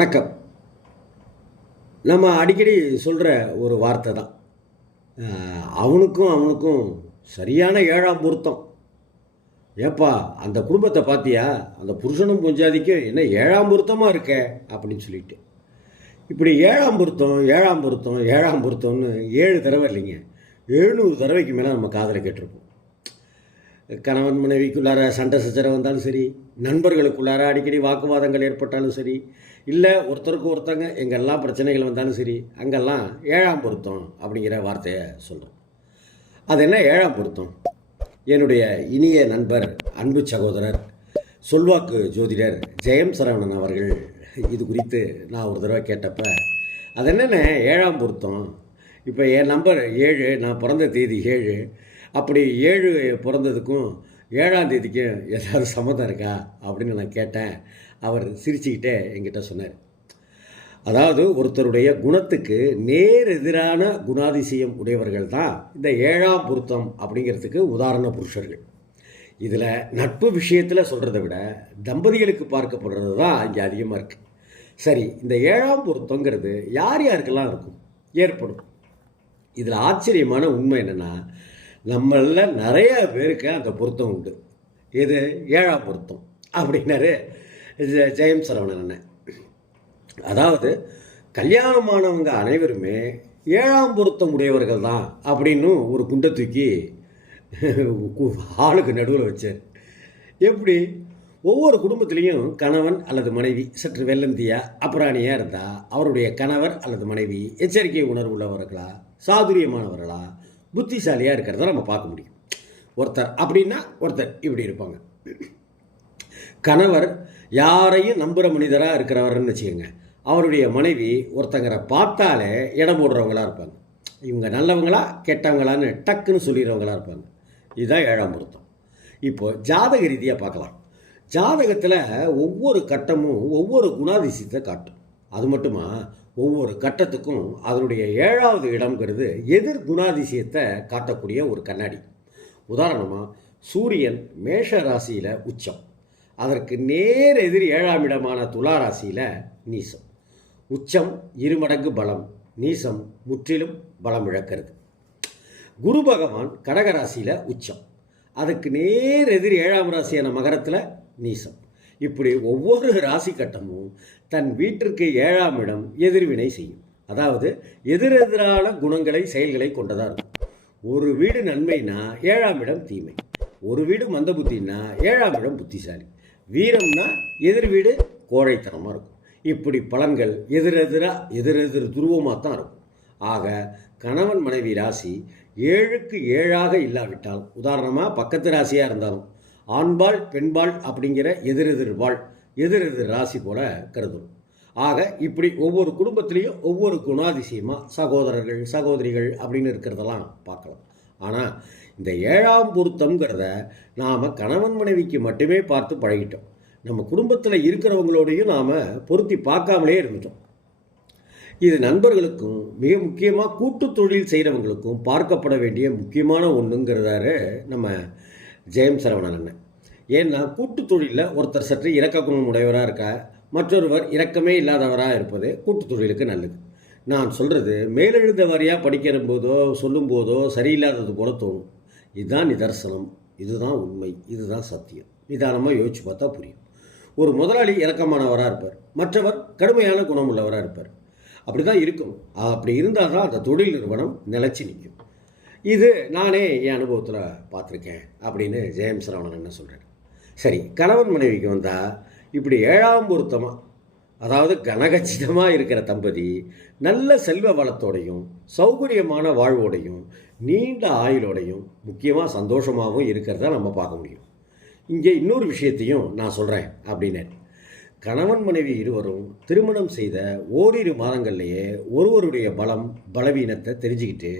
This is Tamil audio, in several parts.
வணக்கம். நம்ம அடிக்கடி சொல்கிற ஒரு வார்த்தை தான். அவனுக்கும் அவனுக்கும் சரியான ஏழாம் பொருத்தம். ஏப்பா அந்த குடும்பத்தை பார்த்தியா, அந்த புருஷனும் பொஞ்சாதிக்கும் என்ன ஏழாம் பொருத்தமாக இருக்க அப்படின்னு சொல்லிட்டு. இப்படி ஏழாம் பொருத்தம் ஏழாம் பொருத்தம் ஏழாம் பொருத்தம்னு 7 தடவை இல்லைங்க, 700 தடவைக்கு மேலே நம்ம காதில் கேட்டிருப்போம். கணவன் மனைவிக்குள்ளார சண்டை சச்சரவு வந்தாலும் சரி, நண்பர்களுக்குள்ளார அடிக்கடி வாக்குவாதங்கள் ஏற்பட்டாலும் சரி, இல்லை ஒருத்தருக்கு ஒருத்தங்க எங்கெல்லாம் பிரச்சனைகள் வந்தாலும் சரி, அங்கெல்லாம் ஏழாம் பொருத்தம் அப்படிங்கிற வார்த்தையை சொல்கிறோம். அது என்ன ஏழாம் பொருத்தம்? என்னுடைய இனிய நண்பர், அன்பு சகோதரர், சொல்வாக்கு ஜோதிடர் ஜெயம் சரவணன் அவர்கள் இது குறித்து நான் ஒரு தடவை கேட்டப்ப, அது என்னென்ன ஏழாம் பொருத்தம்? இப்போ என் நம்பர் 7, நான் பிறந்த தேதி 7, அப்படி 7 பிறந்ததுக்கும் 7ஆம் தேதிக்கும் ஏதாவது சம்மந்தம் இருக்கா அப்படின்னு நான் கேட்டேன். அவர் சிரிச்சுக்கிட்டே என்கிட்ட சொன்னார், அதாவது ஒருத்தருடைய குணத்துக்கு நேர் எதிரான குணாதிசயம் உடையவர்கள் தான் இந்த 7ஆம் பொருத்தம் அப்படிங்கிறதுக்கு உதாரண புருஷர்கள். இதில் நட்பு விஷயத்தில் சொல்கிறத விட தம்பதிகளுக்கு பார்க்கப்படுறது தான் இங்கே அதிகமாக இருக்குது. சரி, இந்த 7ஆம் பொருத்தங்கிறது யார் யாருக்கெல்லாம் இருக்கும், ஏற்படும்? இதில் ஆச்சரியமான உண்மை என்னென்னா, நம்மளில் நிறைய பேருக்கு அந்த பொருத்தம் உண்டு. இது 7ஆம் பொருத்தம் அப்படின்னாரு ஜெயம் சரவணன் அண்ணன். அதாவது கல்யாணமானவங்க அனைவருமே 7ஆம் பொருத்தம் உடையவர்கள் தான் அப்படின்னு ஒரு குண்டை தூக்கி ஆளுக்கு நடுவில் வச்சார். எப்படி? ஒவ்வொரு குடும்பத்திலையும் கணவன் அல்லது மனைவி சற்று வெள்ளந்தியா அப்புறாணியாக இருந்தால் அவருடைய கணவர் அல்லது மனைவி எச்சரிக்கை உணர்வு உள்ளவர்களா, சாதுரியமானவர்களா, புத்திசாலியாக இருக்கிறத நம்ம பார்க்க முடியும். ஒருத்தர் அப்படின்னா ஒருத்தர் இப்படி இருப்பாங்க. கணவர் யாரையும் நம்புகிற மனிதராக இருக்கிறவர்னு வச்சுக்கோங்க, அவருடைய மனைவி ஒருத்தங்கரை பார்த்தாலே இடம் போடுறவங்களாக இருப்பாங்க. இவங்க நல்லவங்களா கெட்டவங்களான்னு டக்குன்னு சொல்லிடுறவங்களாக இருப்பாங்க. இதுதான் 7ஆம் பொருத்தம். இப்போது ஜாதக ரீதியாக பார்க்கலாம். ஜாதகத்தில் ஒவ்வொரு கட்டமும் ஒவ்வொரு குணாதிசயத்தை காட்டும். அது மட்டுமா, ஒவ்வொரு கட்டத்துக்கும் அதனுடைய 7ஆவது இடம்ங்கிறது எதிர் குணாதிசயத்தை காட்டக்கூடிய ஒரு கண்ணாடி. உதாரணமாக, சூரியன் மேஷ ராசியில் உச்சம், அதற்கு நேர் எதிர் 7ஆம் இடமான துலா ராசியில் நீசம். உச்சம் 2 மடங்கு பலம், நீசம் முற்றிலும் பலம் இழக்கிறது. குரு பகவான் கடகராசியில் உச்சம், அதுக்கு நேர் எதிர் 7ஆம் ராசியான மகரத்தில் நீசம். இப்படி ஒவ்வொரு ராசி கட்டமும் தன் வீட்டிற்கு 7ஆம் இடம் எதிர்வினை செய்யும். அதாவது எதிரெதிரான குணங்களை செயல்களை கொண்டதாக இருக்கும். ஒரு வீடு நன்மைனா 7ஆம் இடம் தீமை, ஒரு வீடு மந்த புத்தின்னா 7ஆம் இடம் புத்திசாலி, வீரம்னா எதிர் வீடு கோழைத்தனமாக இருக்கும். இப்படி பலன்கள் எதிரெதிர் துருவமாக தான் இருக்கும். ஆக கணவன் மனைவி ராசி 7க்கு 7ஆக இல்லாவிட்டால், உதாரணமாக பக்கத்து ராசியாக இருந்தாலும் ஆண்பால் பெண்பால் அப்படிங்கிற எதிரெதிர் ராசி போல கருதும். ஆக இப்படி ஒவ்வொரு குடும்பத்திலையும் ஒவ்வொரு குணாதிசயமாக சகோதரர்கள் சகோதரிகள் அப்படின்னு இருக்கிறதெல்லாம் பார்க்கலாம். ஆனால் இந்த 7ஆம் பொருத்தம்ங்கிறத நாம் கணவன் மனைவிக்கு மட்டுமே பார்த்து பழகிட்டோம். நம்ம குடும்பத்தில் இருக்கிறவங்களோடையும் நாம் பொருத்தி பார்க்காமலே இருந்துட்டோம். இது நண்பர்களுக்கும் மிக முக்கியமாக கூட்டு தொழில் செய்கிறவங்களுக்கும் பார்க்கப்பட வேண்டிய முக்கியமான ஒன்றுங்கிறதாரு நம்ம ஜெயம் சரவணன் அண்ணன். ஏன்னா கூட்டு தொழிலில் ஒருத்தர் சற்று இரக்க குணம் உடையவராக இருக்கா, மற்றொருவர் இரக்கமே இல்லாதவராக இருப்பது கூட்டு தொழிலுக்கு நல்லது. நான் சொல்கிறது மேலெழுந்த வாரியாக படிக்கிற போதோ சொல்லும்போதோ சரியில்லாதது போல தோணும். இதுதான் நிதர்சனம், இதுதான் உண்மை, இதுதான் சத்தியம். நிதானமாக யோசிச்சு பார்த்தா புரியும். ஒரு முதலாளி இரக்கமானவராக இருப்பார், மற்றவர் கடுமையான குணம் உள்ளவராக இருப்பார். அப்படி தான் இருக்கணும். அப்படி இருந்தால் தான் அந்த தொழில் நிறுவனம் நிலச்சி நிற்கும். இது நானே என் அனுபவத்தில் பார்த்துருக்கேன் அப்படின்னு ஜெயம் சரவணன் என்ன சொல்கிறார். சரி, கணவன் மனைவிக்கு வந்தால் இப்படி 7ஆம் பொருத்தமாக, அதாவது கனகச்சிதமாக இருக்கிற தம்பதி நல்ல செல்வ வளத்தோடையும் சௌகரியமான வாழ்வோடையும் நீண்ட ஆயுளோடையும் முக்கியமாக சந்தோஷமாகவும் இருக்கிறத நம்ம பார்க்க முடியும். இங்கே இன்னொரு விஷயத்தையும் நான் சொல்கிறேன் அப்படின்னாரு. கணவன் மனைவி இருவரும் திருமணம் செய்த ஓரிரு மாதங்கள்லேயே ஒருவருடைய பலவீனத்தை தெரிஞ்சுக்கிட்டு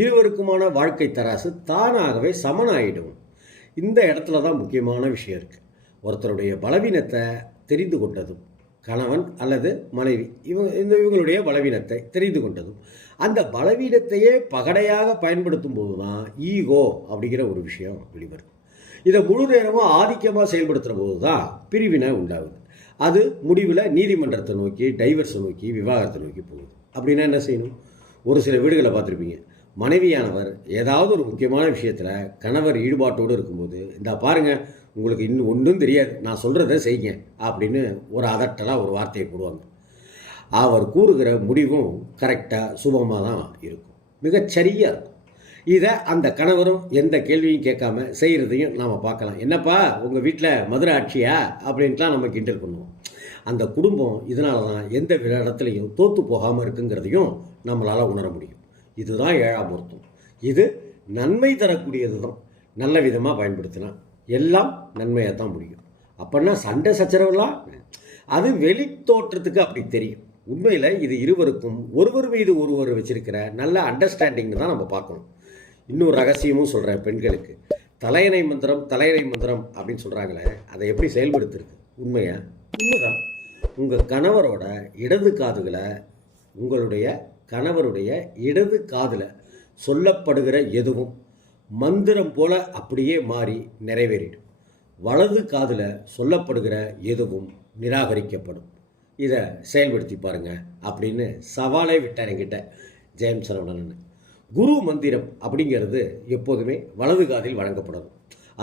இருவருக்குமான வாழ்க்கை தராசு தானாகவே சமனாயிடும். இந்த இடத்துல தான் முக்கியமான விஷயம் இருக்குது. ஒருத்தருடைய பலவீனத்தை தெரிந்து கொண்டதும், கணவன் அல்லது மனைவி இவங்களுடைய பலவீனத்தை தெரிந்து கொண்டதும், அந்த பலவீனத்தையே பகடையாக பயன்படுத்தும் போது தான் ஈகோ அப்படிங்கிற ஒரு விஷயம் வெளிவரும். இதை முழு நேரமாக ஆதிக்கமாக செயல்படுத்துகிற போது தான் பிரிவினை உண்டாகுது. அது முடிவில் நீதிமன்றத்தை நோக்கி, டைவர்ஸை நோக்கி, விவாகரத்தை நோக்கி போகுது. அப்படின்னா என்ன செய்யணும்? ஒரு சில வீடுகளை பார்த்துருப்பீங்க. மனைவியானவர் ஏதாவது ஒரு முக்கியமான விஷயத்தில் கணவர் ஈடுபாட்டோடு இருக்கும்போது, இந்த பாருங்கள் உங்களுக்கு இன்னும் ஒன்றும் தெரியாது, நான் சொல்கிறத செய்யுங்க அப்படின்னு ஒரு அதட்டலாக ஒரு வார்த்தையை போடுவாங்க. அவர் கூறுகிற முடிவும் கரெக்டாக சுபமாக தான் இருக்கும், மிகச்சரியாக இருக்கும். இதை அந்த கணவரும் எந்த கேள்வியும் கேட்காம செய்கிறதையும் நாம் பார்க்கலாம். என்னப்பா உங்கள் வீட்டில் மதுரை ஆட்சியா அப்படின்ட்டுலாம் நம்ம கிண்டல் பண்ணுவோம். அந்த குடும்பம் இதனால தான் எந்த இடத்துலையும் தோற்று போகாமல் இருக்குங்கிறதையும் நம்மளால் உணர முடியும். இதுதான் 7ஆம் பொருத்தம். இது நன்மை தரக்கூடியது தான். நல்ல விதமாக பயன்படுத்தினா எல்லாம் நன்மையாக தான் முடியும். அப்படின்னா சண்டை சச்சரவுலாம் அது வெளி தோற்றத்துக்கு அப்படி தெரியும். உண்மையில் இது இருவருக்கும் ஒருவர் மீது ஒருவர் வச்சிருக்கிற நல்ல அண்டர்ஸ்டாண்டிங்னு தான் நம்ம பார்க்கணும். இன்னொரு ரகசியமும் சொல்கிறேன் பெண்களுக்கு. தலையணை மந்திரம் அப்படின்னு சொல்கிறாங்களே, அதை எப்படி செயல்படுத்திருக்கு? உண்மைதான். உங்கள் கணவரோட இடது காதுகளை, உங்களுடைய கணவருடைய இடது காதில் சொல்லப்படுகிற எதுவும் மந்திரம் போல அப்படியே மாறி நிறைவேறிடும். வலது காதில் சொல்லப்படுகிற எதுவும் நிராகரிக்கப்படும். இதை செயல்படுத்தி பாருங்கள் அப்படின்னு சவாலே விட்டார் என்கிட்ட ஜெயம் சரவணன். குரு மந்திரம் அப்படிங்கிறது எப்போதுமே வலது காதில் வழங்கப்படும்.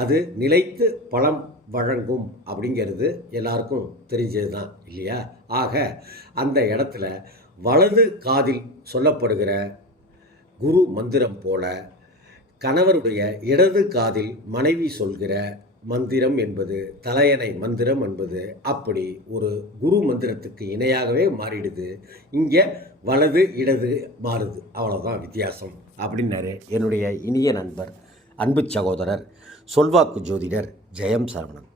அது நிலைத்து பலம் வழங்கும் அப்படிங்கிறது எல்லாருக்கும் தெரிஞ்சது தான் இல்லையா? ஆக அந்த இடத்துல வலது காதில் சொல்லப்படுகிற குரு மந்திரம் போல கணவருடைய இடது காதில் மனைவி சொல்கிற மந்திரம் என்பது, தலையணை மந்திரம் என்பது அப்படி ஒரு குரு மந்திரத்துக்கு இணையாகவே மாறிடுது. இங்கே வலது இடது மாறுது, அவ்வளோதான் வித்தியாசம் அப்படின்னாரு என்னுடைய இனிய நண்பர், அன்பு சகோதரர், சொல்வாக்கு ஜோதிடர் ஜெயம் சரவணன்.